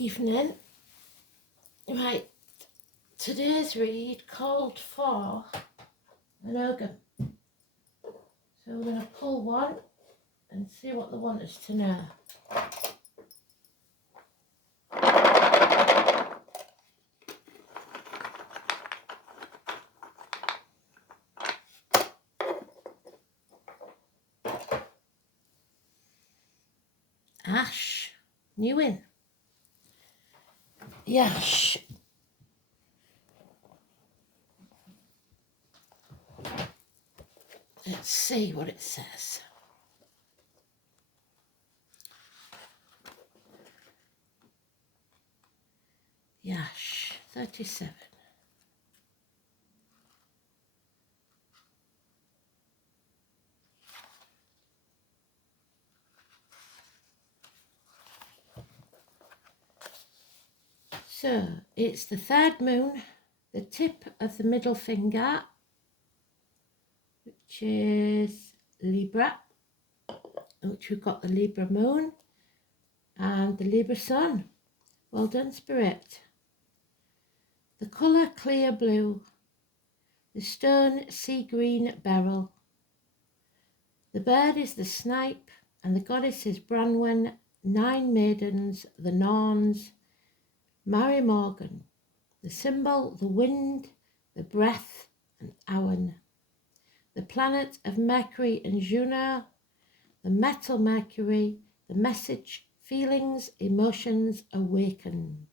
Evening. Right, today's read called for an Ogham. So we're going to pull one and see what they want us to know. Ash, Newin. Yash. Let's see what it says. Yash, 37. So, it's the third moon, the tip of the middle finger, which is Libra, which we've got the Libra moon and the Libra sun. Well done, Spirit. The colour clear blue, the stone sea green beryl. The bird is the snipe, and the goddess is Branwen, 9 maidens, the Norns, Mary Morgan. The symbol, the wind, the breath, and Awen. The planet of Mercury and Juno, the metal Mercury, the message, feelings, emotions, awaken.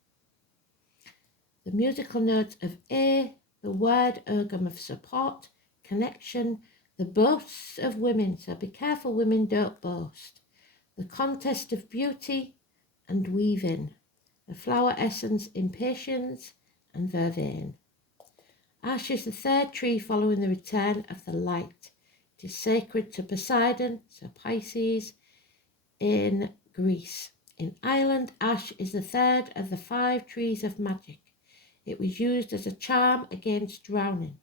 The musical note of A, the word Ogham of support, connection, the boasts of women, so be careful women don't boast. The contest of beauty and weaving. The flower essence, impatience and vervain. Ash is the third tree following the return of the light. It is sacred to Poseidon, so Pisces, in Greece. In Ireland, ash is the third of the 5 trees of magic. It was used as a charm against drowning.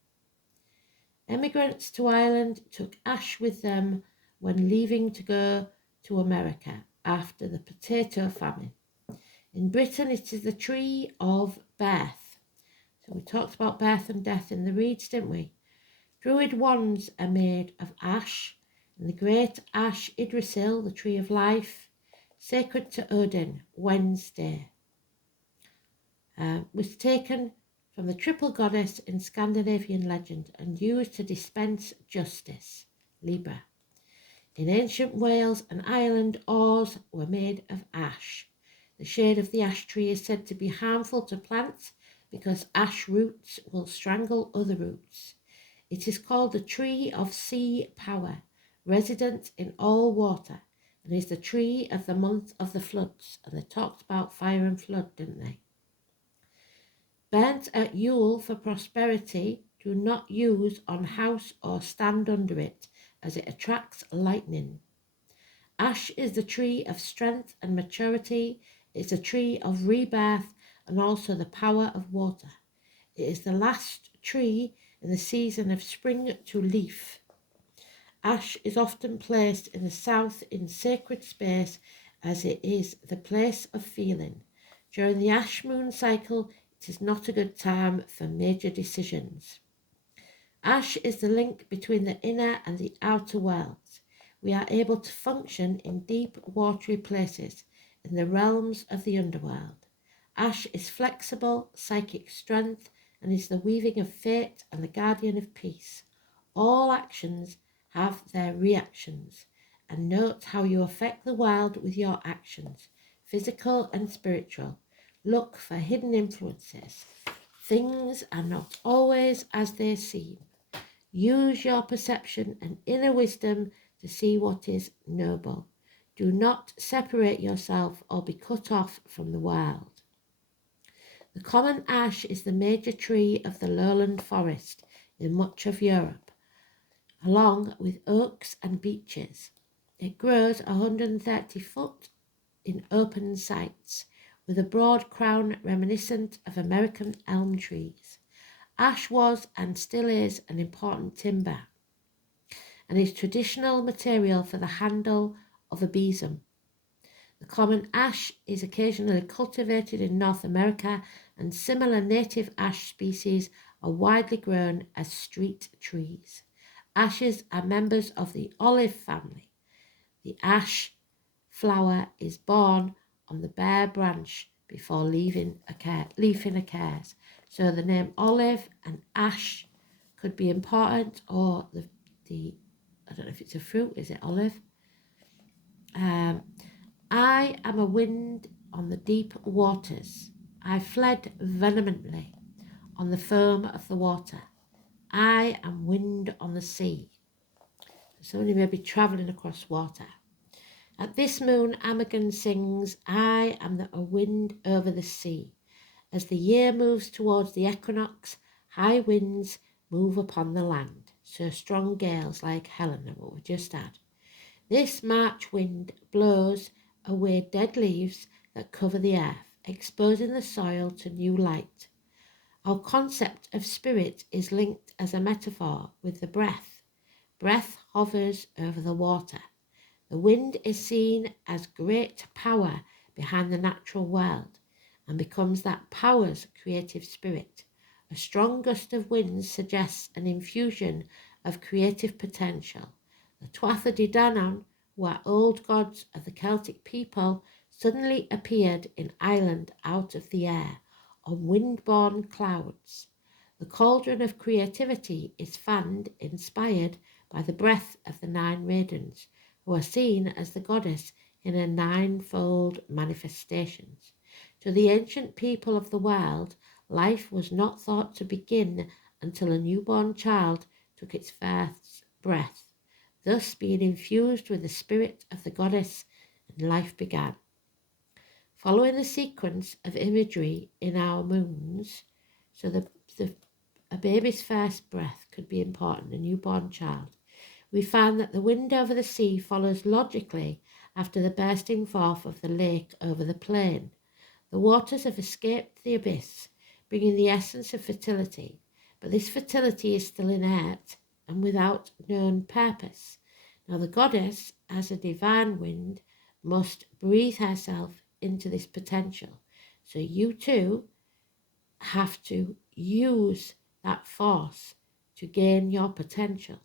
Emigrants to Ireland took ash with them when leaving to go to America after the potato famine. In Britain, it is the tree of birth. So we talked about birth and death in the reads, didn't we? Druid wands are made of ash, and the great ash Yggdrasil, the tree of life, sacred to Odin, Wednesday, was taken from the triple goddess in Scandinavian legend and used to dispense justice, Libra. In ancient Wales and Ireland, oars were made of ash. The shade of the ash tree is said to be harmful to plants because ash roots will strangle other roots. It is called the tree of sea power, resident in all water, and is the tree of the month of the floods. And they talked about fire and flood, didn't they? Burnt at Yule for prosperity, do not use on house or stand under it, as it attracts lightning. Ash is the tree of strength and maturity. It's a tree of rebirth and also the power of water. It is the last tree in the season of spring to leaf. Ash is often placed in the south in sacred space as it is the place of feeling. During the ash moon cycle, it is not a good time for major decisions. Ash is the link between the inner and the outer worlds. We are able to function in deep, watery places in the realms of the underworld. Ash is flexible, psychic strength, and is the weaving of fate and the guardian of peace. All actions have their reactions, and note how you affect the world with your actions, physical and spiritual. Look for hidden influences. Things are not always as they seem. Use your perception and inner wisdom to see what is noble. Do not separate yourself or be cut off from the world. The common ash is the major tree of the lowland forest in much of Europe, along with oaks and beeches. It grows 130 foot in open sites, with a broad crown reminiscent of American elm trees. Ash was and still is an important timber, and is traditional material for the handle of a besom. The common ash is occasionally cultivated in North America, and similar native ash species are widely grown as street trees. Ashes are members of the olive family. The ash flower is born on the bare branch before leafing occurs. So the name olive and ash could be important, or the I don't know if it's a fruit, is it olive? I am a wind on the deep waters. I fled vehemently on the foam of the water. I am wind on the sea. Somebody may be travelling across water. At this moon, Amagon sings, I am a wind over the sea. As the year moves towards the equinox, high winds move upon the land. So strong gales like Helena, what we just had. This March wind blows away dead leaves that cover the earth, exposing the soil to new light. Our concept of spirit is linked as a metaphor with the breath. Breath hovers over the water. The wind is seen as great power behind the natural world and becomes that power's creative spirit. A strong gust of wind suggests an infusion of creative potential. The Tuatha De Danann, who are old gods of the Celtic people, suddenly appeared in Ireland out of the air on wind-borne clouds. The cauldron of creativity is fanned, inspired by the breath of the 9 maidens, who are seen as the goddess in her 9-fold manifestations. To the ancient people of the world, life was not thought to begin until a newborn child took its first breath, thus being infused with the spirit of the goddess, and life began. Following the sequence of imagery in our moons, so a baby's first breath could be important, a newborn child, we find that the wind over the sea follows logically after the bursting forth of the lake over the plain. The waters have escaped the abyss, bringing the essence of fertility, but this fertility is still inert and without known purpose. Now the goddess, as a divine wind, must breathe herself into this potential. So you too have to use that force to gain your potential.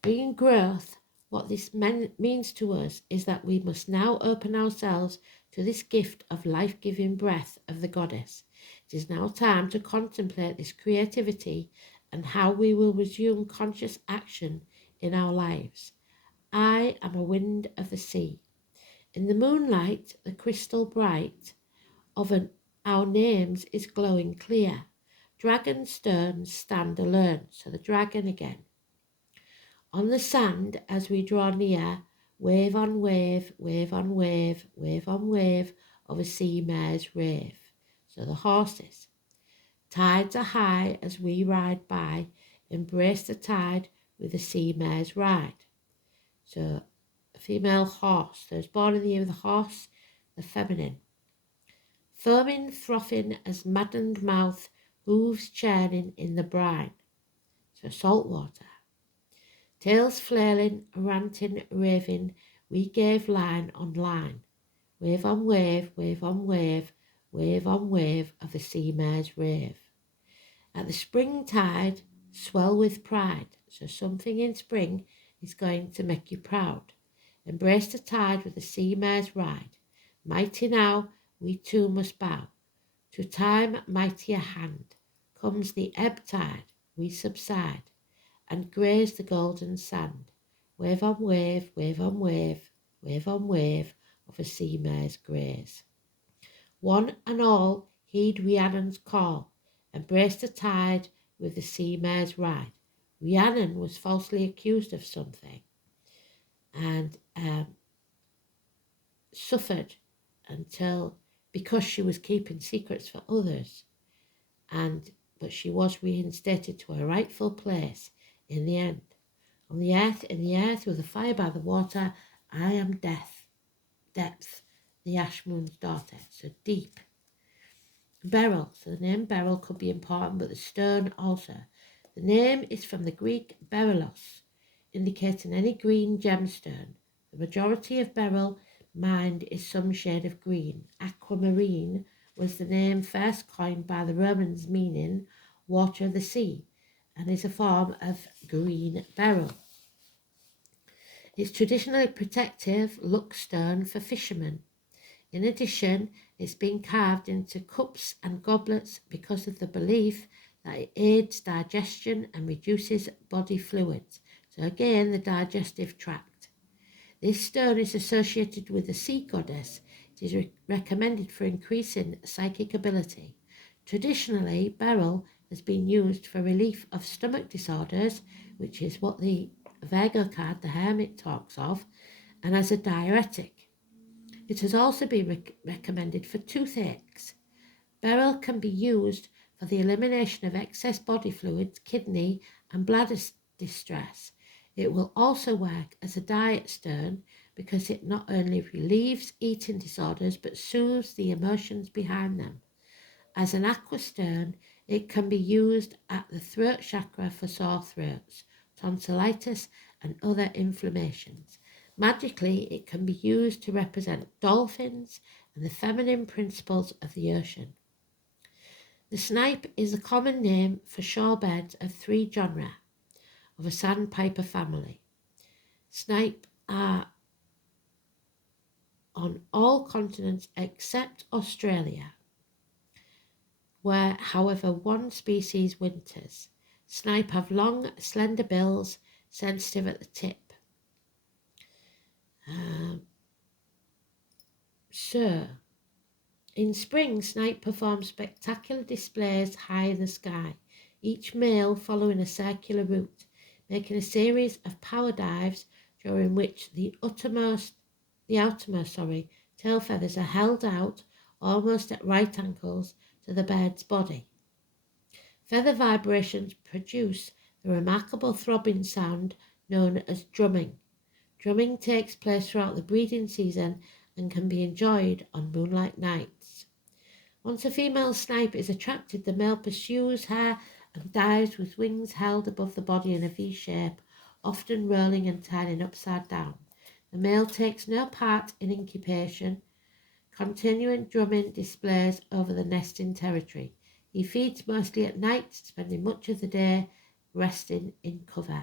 Bringing growth, what this means to us is that we must now open ourselves to this gift of life-giving breath of the goddess. It is now time to contemplate this creativity and how we will resume conscious action in our lives. I am a wind of the sea. In the moonlight, the crystal bright of our names is glowing clear. Dragon stones stand alone, so the dragon again. On the sand, as we draw near, wave on wave, wave on wave, wave on wave of a sea mare's rave. So the horses. Tides are high as we ride by, embrace the tide with the sea mare's ride. So a female horse, so it's born in the year of the horse, the feminine. Foaming, frothing as maddened mouth, hooves churning in the brine. So salt water. Tails flailing, ranting, raving, we gave line on line. Wave on wave, wave on wave, wave on wave of the sea mare's rave. At the spring tide, swell with pride, so something in spring is going to make you proud. Embrace the tide with the sea mare's ride. Mighty now, we too must bow. To time mightier hand, comes the ebb tide, we subside, and graze the golden sand. Wave on wave, wave on wave, wave on wave of a sea mare's graze. One and all heed Rhiannon's call, embrace the tide with the sea mare's ride. Rhiannon was falsely accused of something and suffered because she was keeping secrets for others, but she was reinstated to her rightful place in the end. On the earth, in the earth, with the fire by the water, I am death, depth, the ash moon's daughter. So deep. Beryl, so the name Beryl could be important, but the stone also. The name is from the Greek berylos, indicating any green gemstone. The majority of beryl mind is some shade of green. Aquamarine was the name first coined by the Romans meaning water of the sea and is a form of green beryl. It's traditionally protective look stone for fishermen. In addition, it's been carved into cups and goblets because of the belief that it aids digestion and reduces body fluids. So again, the digestive tract. This stone is associated with the sea goddess. It is recommended for increasing psychic ability. Traditionally, beryl has been used for relief of stomach disorders, which is what the Virgo card, the Hermit, talks of, and as a diuretic. It has also been recommended for toothaches. Beryl can be used for the elimination of excess body fluids, kidney and bladder distress. It will also work as a diet stone because it not only relieves eating disorders but soothes the emotions behind them. As an aqua stone, it can be used at the throat chakra for sore throats, tonsillitis and other inflammations. Magically, it can be used to represent dolphins and the feminine principles of the ocean. The snipe is a common name for shorebirds of three genera of a sandpiper family. Snipe are on all continents except Australia, where, however, one species winters. Snipe have long, slender bills, sensitive at the tip. In spring, snipe perform spectacular displays high in the sky, each male following a circular route, making a series of power dives during which the outermost tail feathers are held out almost at right angles to the bird's body. Feather vibrations produce the remarkable throbbing sound known as drumming. Drumming takes place throughout the breeding season and can be enjoyed on moonlight nights. Once a female snipe is attracted, the male pursues her and dives with wings held above the body in a V shape, often rolling and turning upside down. The male takes no part in incubation, continuing drumming displays over the nesting territory. He feeds mostly at night, spending much of the day resting in cover.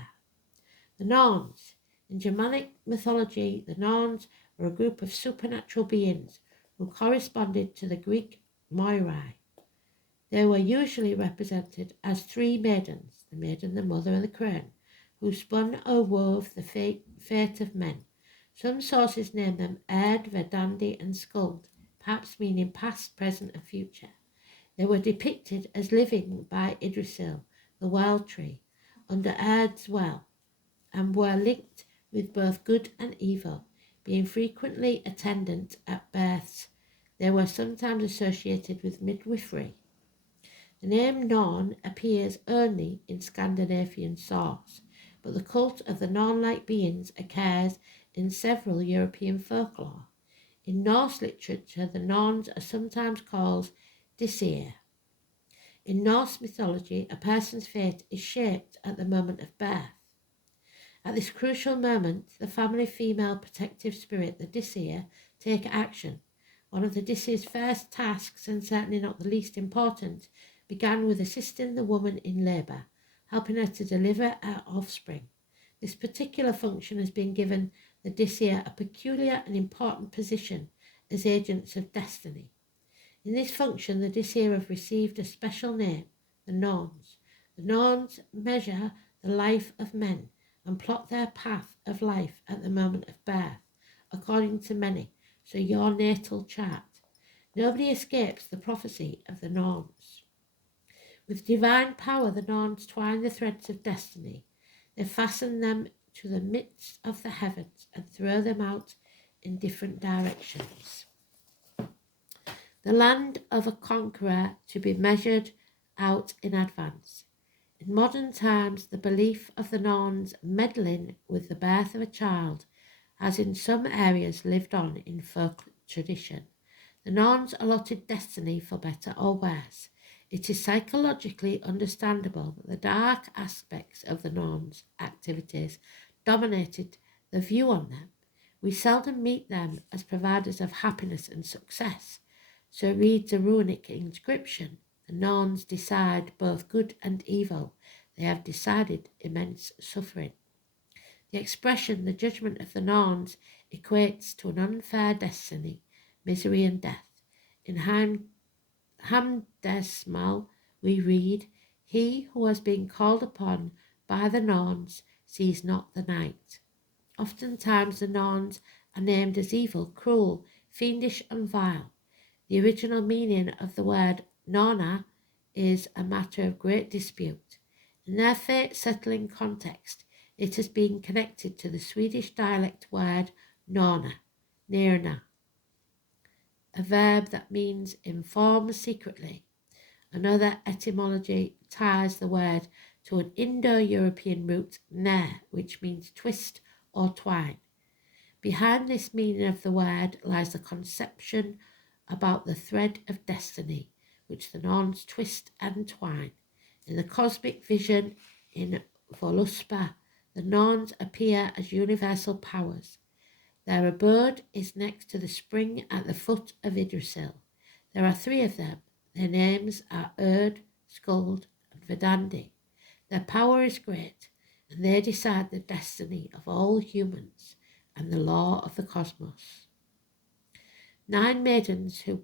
The Norns. In Germanic mythology, the Norns were a group of supernatural beings who corresponded to the Greek Moirai. They were usually represented as three maidens, the maiden, the mother, and the crone, who spun or wove the fate of men. Some sources name them Erd, Verdandi, and Skuld, perhaps meaning past, present, and future. They were depicted as living by Yggdrasil, the wild tree, under Erd's well, and were linked with both good and evil, being frequently attendant at births. They were sometimes associated with midwifery. The name Norn appears only in Scandinavian source, but the cult of the Norn-like beings occurs in several European folklore. In Norse literature, the Norns are sometimes called Disir. In Norse mythology, a person's fate is shaped at the moment of birth. At this crucial moment, the family female protective spirit, the Disir, take action. One of the Disir's first tasks, and certainly not the least important, began with assisting the woman in labour, helping her to deliver her offspring. This particular function has been given the Disir a peculiar and important position as agents of destiny. In this function, the Disir have received a special name, the Norns. The Norns measure the life of men and plot their path of life at the moment of birth, according to many, so your natal chart. Nobody escapes the prophecy of the Norns. With divine power, the Norns twine the threads of destiny. They fasten them to the midst of the heavens and throw them out in different directions. The land of a conqueror to be measured out in advance. In modern times, the belief of the Norns meddling with the birth of a child has in some areas lived on in folk tradition. The Norns allotted destiny for better or worse. It is psychologically understandable that the dark aspects of the Norns' activities dominated the view on them. We seldom meet them as providers of happiness and success. So reads a runic inscription. The Norns decide both good and evil. They have decided immense suffering. The expression, the judgment of the Norns, equates to an unfair destiny, misery and death. In Hamdesmal we read, "He who has been called upon by the Norns sees not the night." Oftentimes the Norns are named as evil, cruel, fiendish and vile. The original meaning of the word Norna is a matter of great dispute. In their fate-settling context, it has been connected to the Swedish dialect word Norna, Nirna, a verb that means inform secretly. Another etymology ties the word to an Indo-European root, ner, which means twist or twine. Behind this meaning of the word lies the conception about the thread of destiny, which the Norns twist and twine. In the cosmic vision in Voluspa, the Norns appear as universal powers. Their abode is next to the spring at the foot of Yggdrasil. There are 3 of them. Their names are Erd, Skuld, and Verdandi. Their power is great, and they decide the destiny of all humans and the law of the cosmos. 9 maidens whose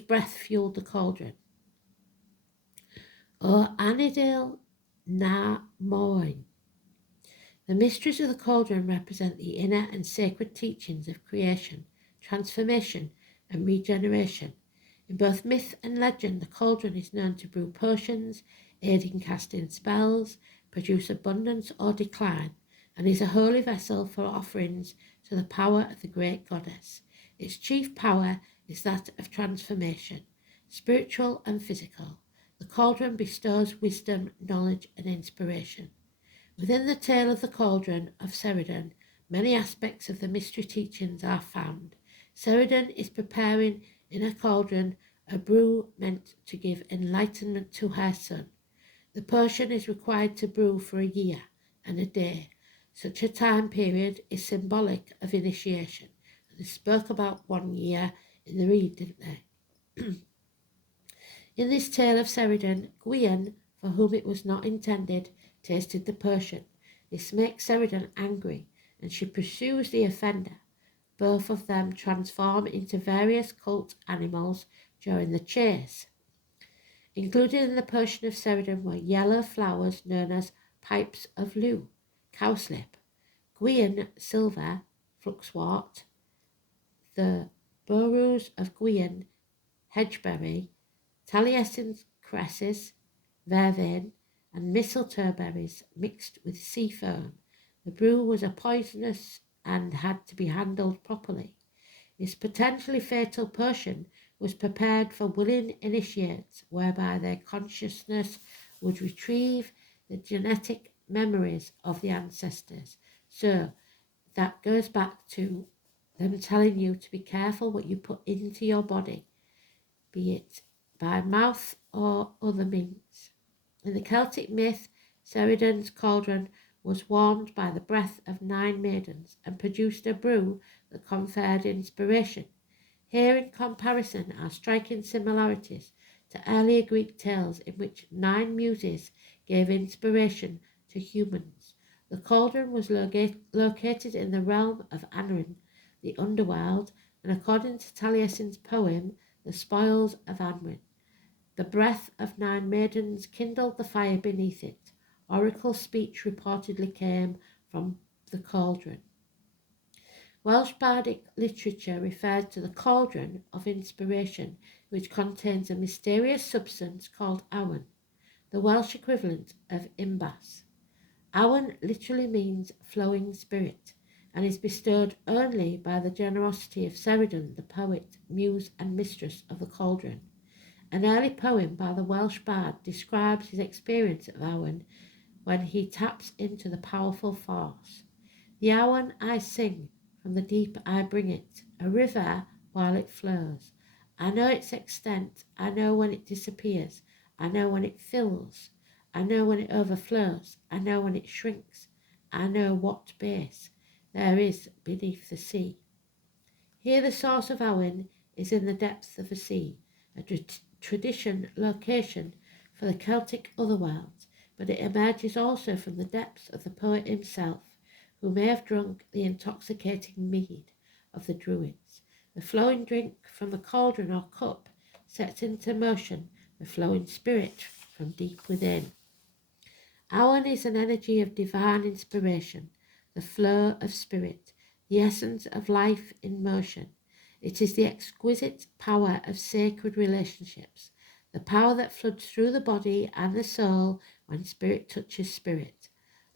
breath fueled the cauldron. O Anidil na Moin. The mysteries of the cauldron represent the inner and sacred teachings of creation, transformation, and regeneration. In both myth and legend, the cauldron is known to brew potions, aid in casting spells, produce abundance or decline, and is a holy vessel for offerings to the power of the great goddess. Its chief power is that of transformation, spiritual and physical. The cauldron bestows wisdom, knowledge, and inspiration. Within the tale of the cauldron of Sheridan, many aspects of the mystery teachings are found. Sheridan is preparing in a cauldron a brew meant to give enlightenment to her son. The potion is required to brew for a year and a day. Such a time period is symbolic of initiation. They spoke about 1 year in the read, didn't they? In this tale of Sheridan, Gwion, for whom it was not intended, tasted the potion. This makes Sheridan angry, and she pursues the offender. Both of them transform into various cult animals during the chase. Included in the potion of Sheridan were yellow flowers known as pipes of loo, cowslip, Gwion silver, fluxwort, the borers of Gwion, hedgeberry, Taliesin cresses, vervain, and mistletoe berries mixed with sea foam. The brew was a poisonous and had to be handled properly. This potentially fatal potion was prepared for willing initiates, whereby their consciousness would retrieve the genetic memories of the ancestors. So that goes back to them telling you to be careful what you put into your body, be it by mouth or other means. In the Celtic myth, Sheridan's cauldron was warmed by the breath of 9 maidens and produced a brew that conferred inspiration. Here, in comparison, are striking similarities to earlier Greek tales in which 9 muses gave inspiration to humans. The cauldron was located in the realm of Anrin, the underworld, and according to Taliesin's poem, the spoils of Anrin. The breath of 9 maidens kindled the fire beneath it. Oracle speech reportedly came from the cauldron. Welsh bardic literature refers to the cauldron of inspiration, which contains a mysterious substance called awen, the Welsh equivalent of imbas. Awen literally means flowing spirit, and is bestowed only by the generosity of Sheridan, the poet, muse, and mistress of the cauldron. An early poem by the Welsh bard describes his experience of awen when he taps into the powerful force. The awen I sing, from the deep I bring it, a river while it flows. I know its extent, I know when it disappears, I know when it fills, I know when it overflows, I know when it shrinks, I know what base. there is beneath the sea. Here the source of Owen is in the depths of the sea, a tradition location for the Celtic otherworld, but it emerges also from the depths of the poet himself, who may have drunk the intoxicating mead of the Druids. The flowing drink from the cauldron or cup sets into motion the flowing spirit from deep within. Owen is an energy of divine inspiration, the flow of spirit, the essence of life in motion. It is the exquisite power of sacred relationships, the power that floods through the body and the soul when spirit touches spirit.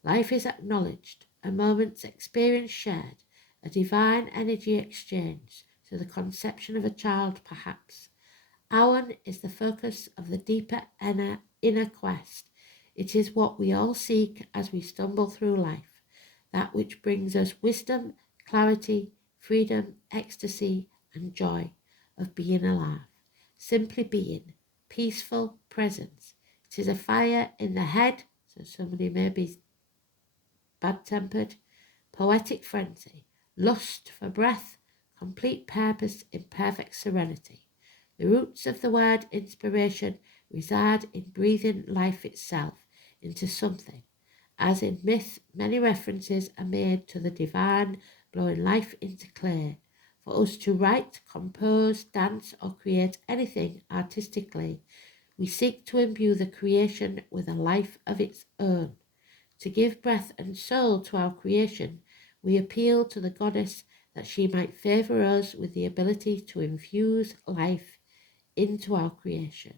Life is acknowledged, a moment's experience shared, a divine energy exchanged, to the conception of a child perhaps. Owen is the focus of the deeper inner quest. It is what we all seek as we stumble through life, that which brings us wisdom, clarity, freedom, ecstasy, and joy of being alive. Simply being, peaceful presence. It is a fire in the head, so somebody may be bad-tempered, poetic frenzy, lust for breath, complete purpose in perfect serenity. The roots of the word inspiration reside in breathing life itself into something. As in myth, many references are made to the divine blowing life into clay. For us to write, compose, dance, or create anything artistically, we seek to imbue the creation with a life of its own. To give breath and soul to our creation, we appeal to the goddess that she might favour us with the ability to infuse life into our creation.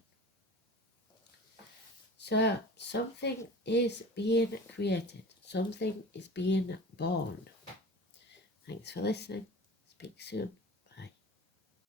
So, something is being created. Something is being born. Thanks for listening. Speak soon.